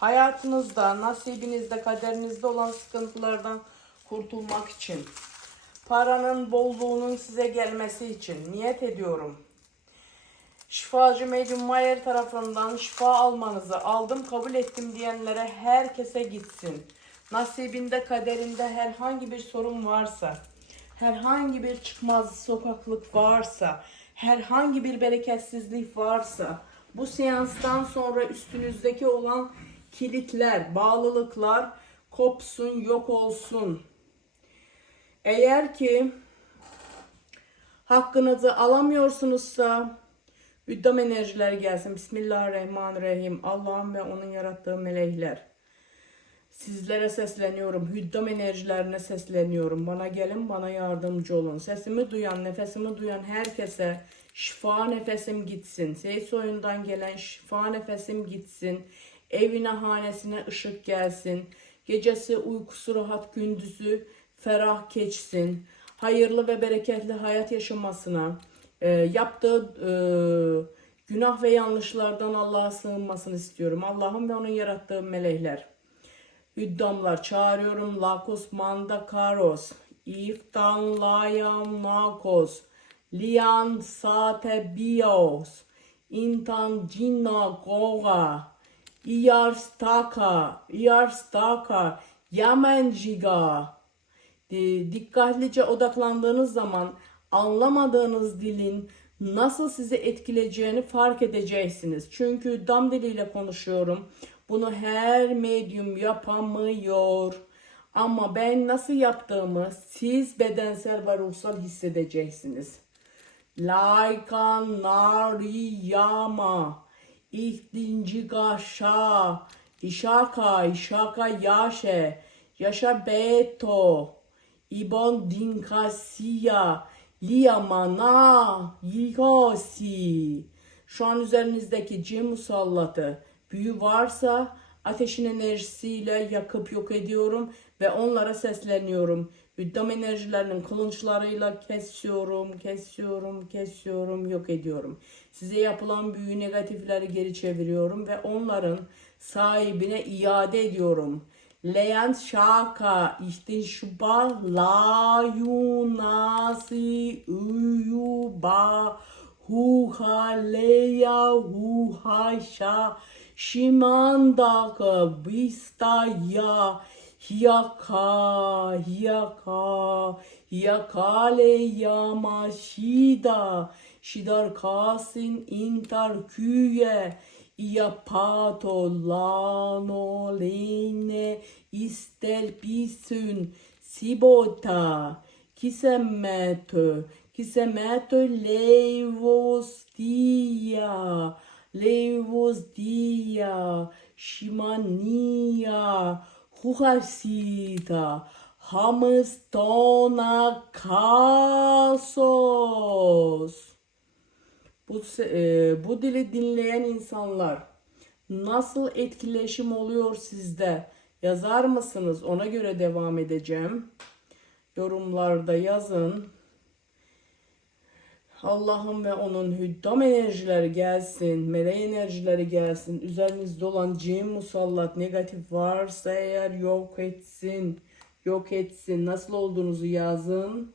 Hayatınızda, nasibinizde, kaderinizde olan sıkıntılardan kurtulmak için, paranın bolluğunun size gelmesi için niyet ediyorum. Şifacı Medyum Mayer tarafından şifa almanızı aldım kabul ettim diyenlere herkese gitsin. Nasibinde kaderinde herhangi bir sorun varsa, herhangi bir çıkmaz sokaklık varsa, herhangi bir bereketsizlik varsa, bu seanstan sonra üstünüzdeki olan kilitler, bağlılıklar kopsun, yok olsun. Eğer ki hakkınızı alamıyorsunuzsa Üddam enerjiler gelsin. Bismillahirrahmanirrahim. Allah'ım ve onun yarattığı melekler. Sizlere sesleniyorum. Hüddam enerjilerine sesleniyorum. Bana gelin, bana yardımcı olun. Sesimi duyan, nefesimi duyan herkese şifa nefesim gitsin. Seyis soyundan gelen şifa nefesim gitsin. Evine, hanesine ışık gelsin. Gecesi uykusu rahat, gündüzü ferah geçsin. Hayırlı ve bereketli hayat yaşamasına, e, yaptığı e, günah ve yanlışlardan Allah'a sığınmasını istiyorum. Allah'ım ve onun yarattığı melekler. Hüddamlar çağırıyorum. Lakos manda karos. İftan layam nakos. Lian sate bios. Intan cinna goga. Iyar staka. Iyar staka. Yamenciga. Di- dikkatlice odaklandığınız zaman anlamadığınız dilin nasıl sizi etkileyeceğini fark edeceksiniz. Çünkü dam diliyle konuşuyorum. Bunu her medyum yapamıyor. Ama ben nasıl yaptığımı siz bedensel ve ruhsal hissedeceksiniz. Laikan nariyama ihtinci gaşa işaka işaka yaşe yaşa beto ibon dinkasiya liyamana yigosi şu an üzerinizdeki cin musallatı büyü varsa ateşin enerjisiyle yakıp yok ediyorum ve onlara sesleniyorum. Üddam enerjilerinin kılınçlarıyla kesiyorum, kesiyorum, kesiyorum, yok ediyorum. Size yapılan büyü negatifleri geri çeviriyorum ve onların sahibine iade ediyorum. Leyan şaka ihtin şuba la yunasi uyuba huha leya huha şa şimandaka bistaya hiyaka hiyaka hiyakale yama şida şidar kasin intar küye iapato lano lene istelpisün sibota. Kisemetö kisemetö leivos dia. Leivos dia shimania huhasita hamstona kasos bu, e, bu dili dinleyen insanlar nasıl etkileşim oluyor sizde? Yazar mısınız? Ona göre devam edeceğim. Yorumlarda yazın. Allah'ım ve onun hüddam enerjileri gelsin, melek enerjileri gelsin. Üzerinizde olan cin musallat negatif varsa eğer yok etsin. Yok etsin. Nasıl olduğunuzu yazın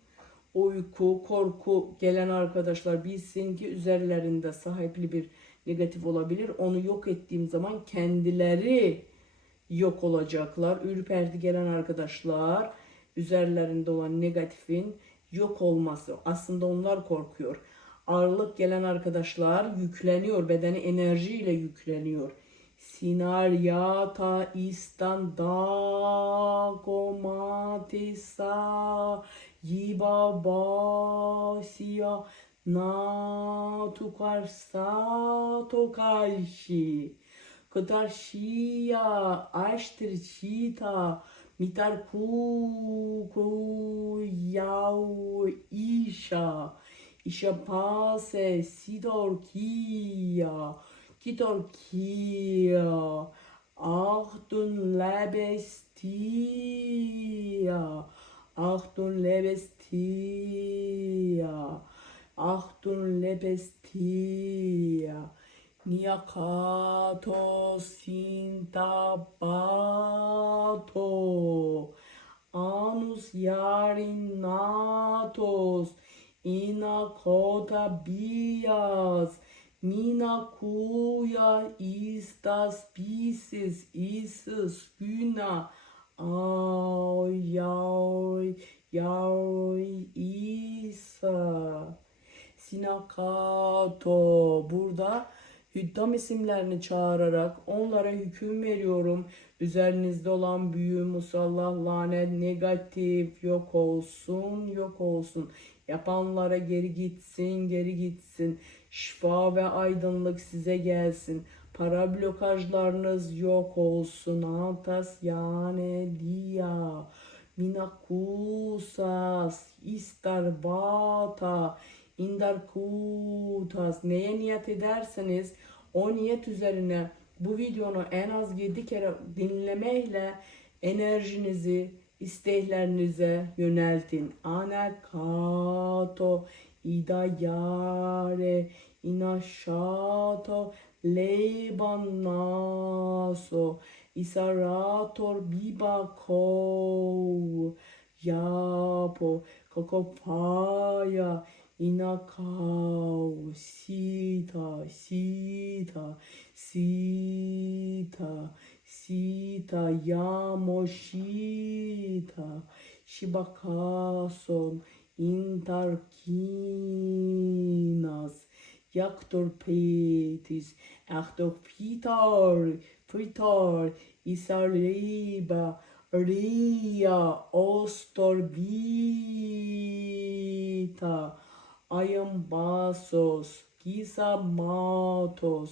uyku, korku gelen arkadaşlar bilsin ki üzerlerinde sahipli bir negatif olabilir. Onu yok ettiğim zaman kendileri yok olacaklar. Ürperti gelen arkadaşlar üzerlerinde olan negatifin yok olması. Aslında onlar korkuyor. Ağırlık gelen arkadaşlar yükleniyor. Bedeni enerjiyle yükleniyor. Sinaryata istandagomatisa yiba basia na tukarsa tokarshi Kıtarşiya aştırçita mitar ku ku yau işa işa pase sidorkia kitorkia ahtun lebestia ahtun lebestia ahtun lebestia Niakato sintabato. Anus yarinatos. Inakota bias. Mina cuya estas pisces isis spina. Ay, ay, ay, isa. Sinakato. Burada hüddam isimlerini çağırarak onlara hüküm veriyorum. Üzerinizde olan büyü, musallah, lanet, negatif yok olsun, yok olsun. Yapanlara geri gitsin, geri gitsin. Şifa ve aydınlık size gelsin. Para blokajlarınız yok olsun. Antas yani dia. Minakusas, istarbata, indarkutas. Neye niyet ederseniz o niyet üzerine bu videonu en az 7 kere dinlemeyle enerjinizi isteklerinize yöneltin. Anakato idayare inashato lebanaso isarator bibako yapo kokopaya inakao sita sita sita sita yamoshita shibakason intarkinas Yaktor petis, achtor pitar, fritar, isareba, ria, ostorbita, ayambasos, gizamatos,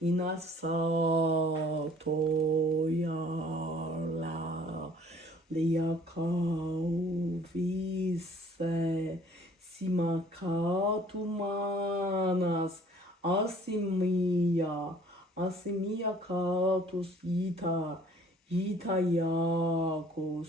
inassatoyarla, leakavise, simacatumanas, assimia assimia catus ita, itaiacos,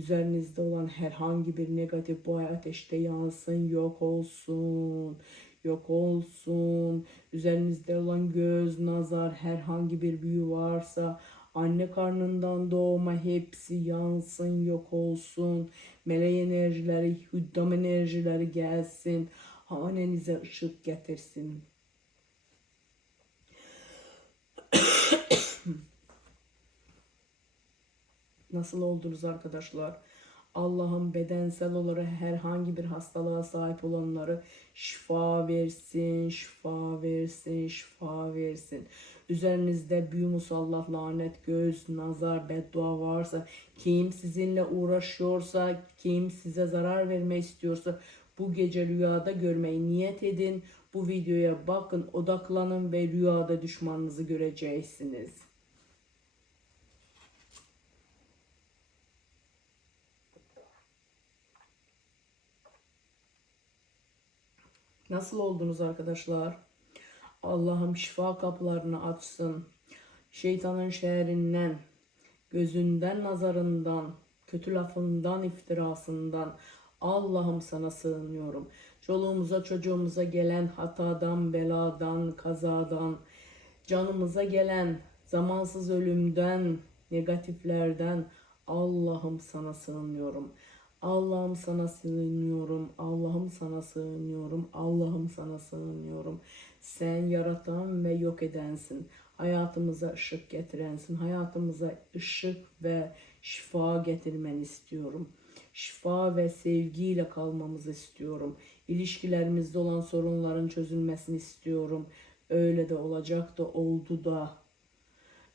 Üzerinizde olan herhangi bir negatif bu ateşte yansın, yok olsun, yok olsun. Üzerinizde olan göz, nazar, herhangi bir büyü varsa anne karnından doğma hepsi yansın, yok olsun. Melek enerjileri, hüddam enerjileri gelsin. Hanenize ışık getirsin. Nasıl oldunuz arkadaşlar? Allah'ın bedensel olarak herhangi bir hastalığa sahip olanları şifa versin, şifa versin, şifa versin. Üzerinizde büyü musallat, lanet, göz, nazar, beddua varsa, kim sizinle uğraşıyorsa, kim size zarar vermek istiyorsa bu gece rüyada görmeyi niyet edin. Bu videoya bakın, odaklanın ve rüyada düşmanınızı göreceksiniz. Nasıl oldunuz arkadaşlar? Allah'ım şifa kapılarını açsın. Şeytanın şehrinden, gözünden, nazarından, kötü lafından, iftirasından Allah'ım sana sığınıyorum. Çoluğumuza, çocuğumuza gelen hatadan, beladan, kazadan, canımıza gelen zamansız ölümden, negatiflerden Allah'ım sana sığınıyorum. Allah'ım sana sığınıyorum. Allah'ım sana sığınıyorum. Allah'ım sana sığınıyorum. Sen yaratan ve yok edensin. Hayatımıza ışık getirensin. Hayatımıza ışık ve şifa getirmeni istiyorum. Şifa ve sevgiyle kalmamızı istiyorum. İlişkilerimizde olan sorunların çözülmesini istiyorum. Öyle de olacak da oldu da.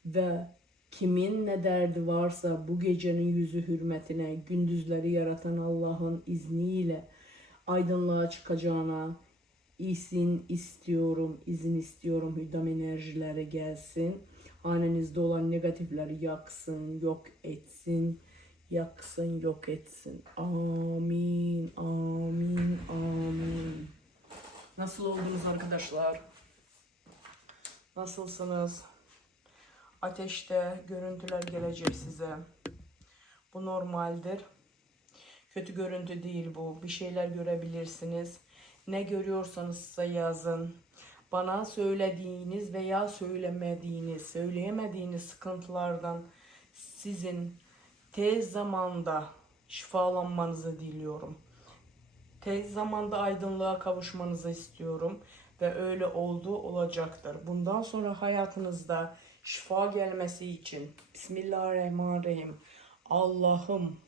Ve Kimin ne derdi varsa bu gecenin yüzü hürmetine gündüzleri yaratan Allah'ın izniyle aydınlığa çıkacağına izin istiyorum, izin istiyorum hüddam enerjileri gelsin. Hanenizde olan negatifleri yaksın, yok etsin, yaksın, yok etsin. Amin, amin, amin. Nasıl oldunuz arkadaşlar? Nasılsınız? Ateşte görüntüler gelecek size. Bu normaldir. Kötü görüntü değil bu. Bir şeyler görebilirsiniz. Ne görüyorsanız size yazın. bana söylediğiniz veya söylemediğiniz, söyleyemediğiniz sıkıntılardan sizin tez zamanda şifalanmanızı diliyorum. Tez zamanda aydınlığa kavuşmanızı istiyorum ve öyle olduğu olacaktır. Bundan sonra hayatınızda şifa gelmesi için Bismillahirrahmanirrahim. Allah'ım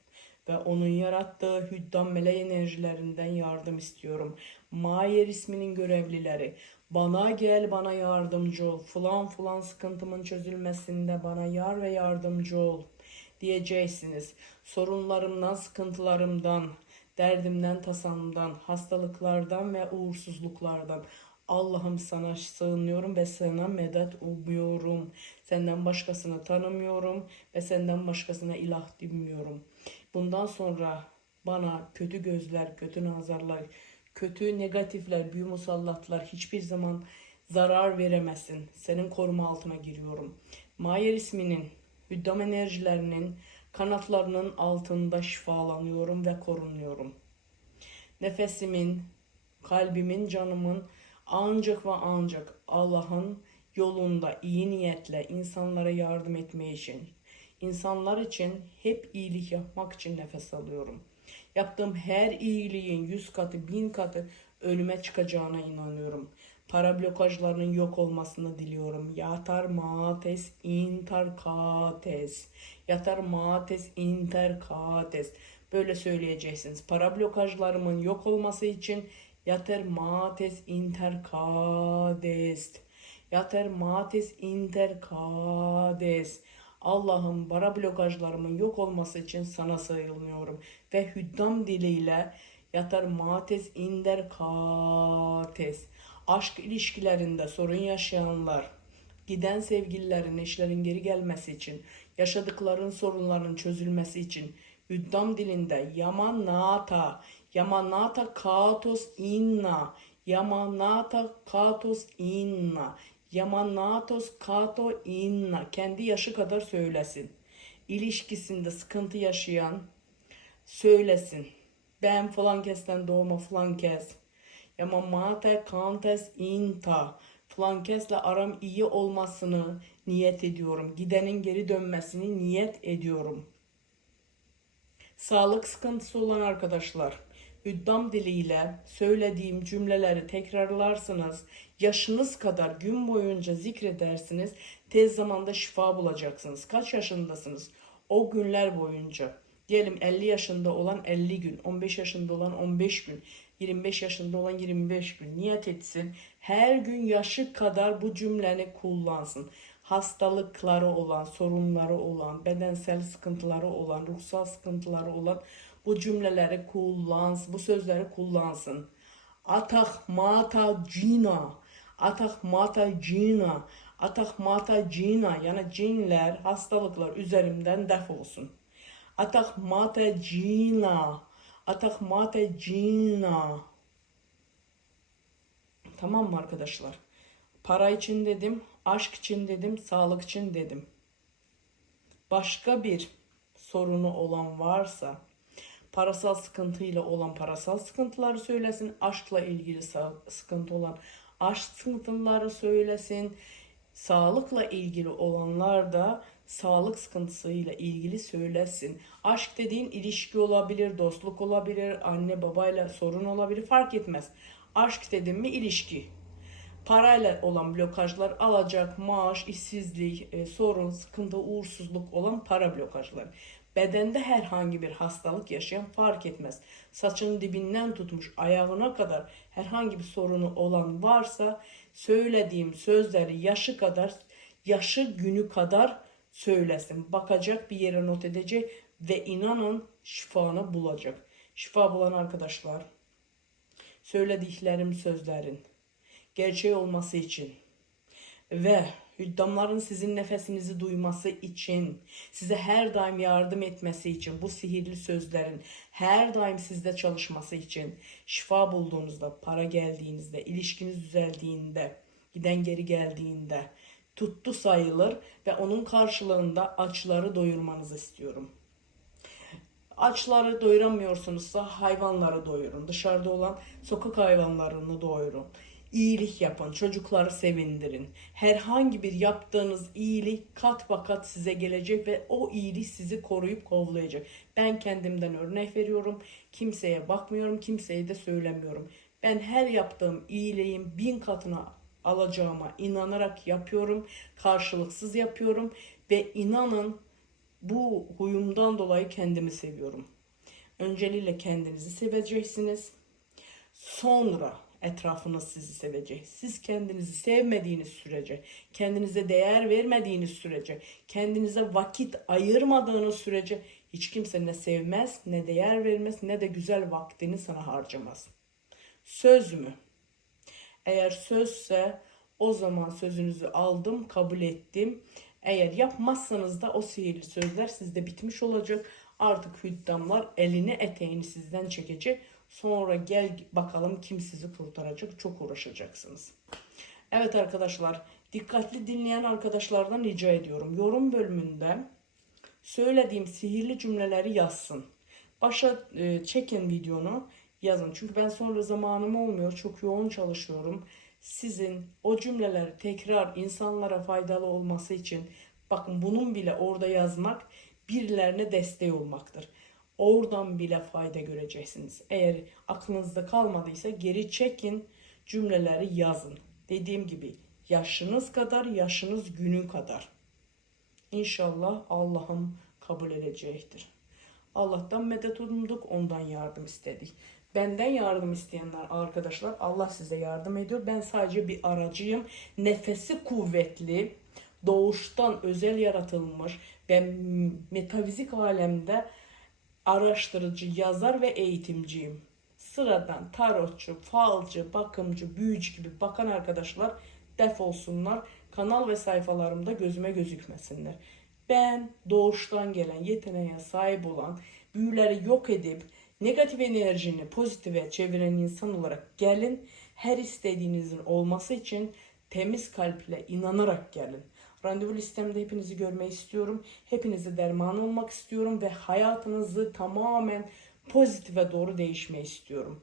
ve onun yarattığı hüddam meleği enerjilerinden yardım istiyorum. Mayer isminin görevlileri bana gel bana yardımcı ol. Fulan fulan sıkıntımın çözülmesinde bana yar ve yardımcı ol diyeceksiniz. Sorunlarımdan, sıkıntılarımdan, derdimden, tasamdan, hastalıklardan ve uğursuzluklardan Allah'ım sana sığınıyorum ve sana medet umuyorum. Senden başkasını tanımıyorum ve senden başkasına ilah bilmiyorum. Bundan sonra bana kötü gözler, kötü nazarlar, kötü negatifler, büyü musallatlar hiçbir zaman zarar veremesin. Senin koruma altına giriyorum. Mayer isminin, hüddam enerjilerinin kanatlarının altında şifalanıyorum ve korunuyorum. Nefesimin, kalbimin, canımın ancak ve ancak Allah'ın yolunda iyi niyetle insanlara yardım etme için, insanlar için hep iyilik yapmak için nefes alıyorum. Yaptığım her iyiliğin yüz katı, bin katı önüme çıkacağına inanıyorum. Para blokajlarının yok olmasını diliyorum. Yatar mates interkates. Yatar mates interkates. Böyle söyleyeceksiniz. Para blokajlarımın yok olması için yatar mates interkades. Yatar mates interkades. Allah'ım para blokajlarımın yok olması için sana sığınıyorum. Ve hüddam diliyle yatar mates inder kates. Aşk ilişkilerinde sorun yaşayanlar, giden sevgililerin, eşlerin geri gelmesi için, yaşadıkların sorunların çözülmesi için, hüddam dilinde yamanata, yamanata katos inna, yamanata katos inna, Yamanatos kato inna kendi yaşı kadar söylesin. İlişkisinde sıkıntı yaşayan söylesin. Ben falan kesten doğma falan kes. Yamamate kantes inta falan kesle aram iyi olmasını niyet ediyorum. Gidenin geri dönmesini niyet ediyorum. Sağlık sıkıntısı olan arkadaşlar hüddam diliyle söylediğim cümleleri tekrarlarsınız. Yaşınız kadar gün boyunca zikredersiniz. Tez zamanda şifa bulacaksınız. Kaç yaşındasınız? O günler boyunca. Diyelim 50 yaşında olan 50 gün, 15 yaşında olan 15 gün, 25 yaşında olan 25 gün niyet etsin. Her gün yaşı kadar bu cümleni kullansın. Hastalıkları olan, sorunları olan, bedensel sıkıntıları olan, ruhsal sıkıntıları olan bu cümleleri kullansın, bu sözleri kullansın. Atak mata cina, atak mata cina, atak mata cina yani cinler, hastalıklar üzerimden def olsun. Atak mata cina, atak mata cina. Tamam mı arkadaşlar? Para için dedim, aşk için dedim, sağlık için dedim. Başka bir sorunu olan varsa parasal sıkıntıyla olan parasal sıkıntıları söylesin. Aşkla ilgili sıkıntı olan aşk sıkıntıları söylesin. Sağlıkla ilgili olanlar da sağlık sıkıntısıyla ilgili söylesin. Aşk dediğin ilişki olabilir, dostluk olabilir, anne babayla sorun olabilir fark etmez. Aşk dedim mi ilişki. Parayla olan blokajlar alacak, maaş, işsizlik, e, sorun, sıkıntı, uğursuzluk olan para blokajları. Bedende herhangi bir hastalık yaşayan fark etmez. Saçın dibinden tutmuş ayağına kadar herhangi bir sorunu olan varsa söylediğim sözleri yaşı kadar, yaşı günü kadar söylesin. Bakacak bir yere not edecek ve inanın şifanı bulacak. Şifa bulan arkadaşlar söylediklerim sözlerin gerçek olması için ve hüddamların sizin nefesinizi duyması için, size her daim yardım etmesi için, bu sihirli sözlerin her daim sizde çalışması için, şifa bulduğunuzda, para geldiğinizde, ilişkiniz düzeldiğinde, giden geri geldiğinde tuttu sayılır ve onun karşılığında açları doyurmanızı istiyorum. Açları doyuramıyorsunuzsa hayvanları doyurun. Dışarıda olan sokak hayvanlarını doyurun İyilik yapın, çocukları sevindirin. Herhangi bir yaptığınız iyilik kat bakat size gelecek ve o iyilik sizi koruyup kollayacak. Ben kendimden örnek veriyorum. Kimseye bakmıyorum, kimseye de söylemiyorum. Ben her yaptığım iyiliğin bin katına alacağıma inanarak yapıyorum. Karşılıksız yapıyorum ve inanın bu huyumdan dolayı kendimi seviyorum. Önceliğiyle kendinizi seveceksiniz. Sonra etrafınız sizi sevecek. Siz kendinizi sevmediğiniz sürece, kendinize değer vermediğiniz sürece, kendinize vakit ayırmadığınız sürece hiç kimse ne sevmez, ne değer vermez, ne de güzel vaktini sana harcamaz. Söz mü? Eğer sözse o zaman sözünüzü aldım, kabul ettim. Eğer yapmazsanız da o sihirli sözler sizde bitmiş olacak. Artık hüddamlar elini eteğini sizden çekecek. Sonra gel bakalım kim sizi kurtaracak. Çok uğraşacaksınız. Evet arkadaşlar, dikkatli dinleyen arkadaşlardan rica ediyorum. Yorum bölümünde söylediğim sihirli cümleleri yazsın. Başa e, çekin videonu yazın. Çünkü ben sonra zamanım olmuyor. Çok yoğun çalışıyorum. Sizin o cümleleri tekrar insanlara faydalı olması için bakın bunun bile orada yazmak birilerine destek olmaktır. Oradan bile fayda göreceksiniz. Eğer aklınızda kalmadıysa geri çekin cümleleri yazın. Dediğim gibi yaşınız kadar yaşınız günün kadar. İnşallah Allah'ım kabul edecektir. Allah'tan medet umduk, ondan yardım istedik. Benden yardım isteyenler arkadaşlar Allah size yardım ediyor. Ben sadece bir aracıyım. Nefesi kuvvetli, doğuştan özel yaratılmış ve metafizik alemde araştırıcı, yazar ve eğitimciyim. Sıradan tarotçu, falcı, bakımcı, büyücü gibi bakan arkadaşlar defolsunlar. Kanal ve sayfalarımda gözüme gözükmesinler. Ben doğuştan gelen yeteneğe sahip olan, büyüleri yok edip negatif enerjini pozitife çeviren insan olarak gelin. Her istediğinizin olması için temiz kalple inanarak gelin. Randevu listemde hepinizi görmeyi istiyorum. Hepinize derman olmak istiyorum ve hayatınızı tamamen pozitife doğru değişmeyi istiyorum.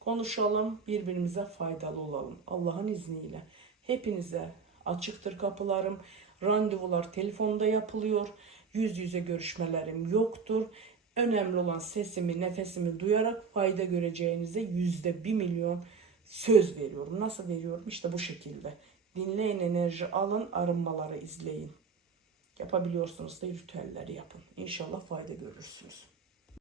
Konuşalım, birbirimize faydalı olalım. Allah'ın izniyle. Hepinize açıktır kapılarım. Randevular telefonda yapılıyor. Yüz yüze görüşmelerim yoktur. Önemli olan sesimi, nefesimi duyarak fayda göreceğinize yüzde bir milyon söz veriyorum. Nasıl veriyorum? İşte bu şekilde. Dinleyin enerji alın, arınmaları izleyin. Yapabiliyorsunuz da ritüelleri yapın. İnşallah fayda görürsünüz.